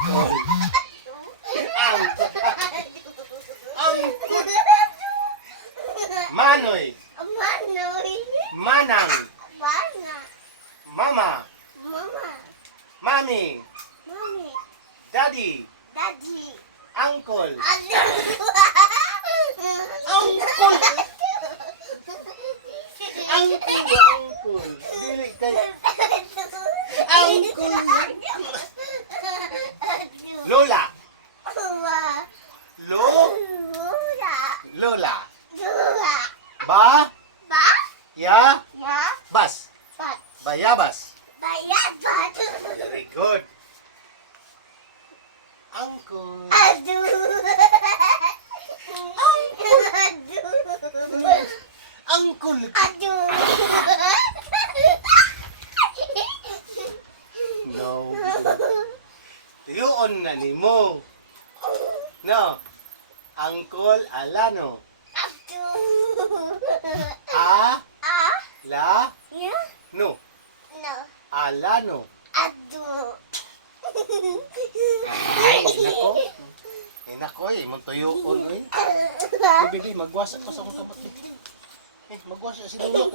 Angkol. Angkol. Manoy. Manoy. Manang. Mana. Mama. Mama. Mami. Mami. Daddy. Daddy. Uncle. Ado. Uncle. Uncle. Pili kayo. Uncle. Lola. Lo. Lola. Ba. Ya. Bas. Bayabas. Very good. Uncle. Uncle. No. Tiyoon na ni mo. No. Uncle Alano. La. No. Alano. Ay, nako. Ay, nako. Ay, magtuyoon. Bibi, magwasa pa sa kong kapatid. Magwasa si Tulo.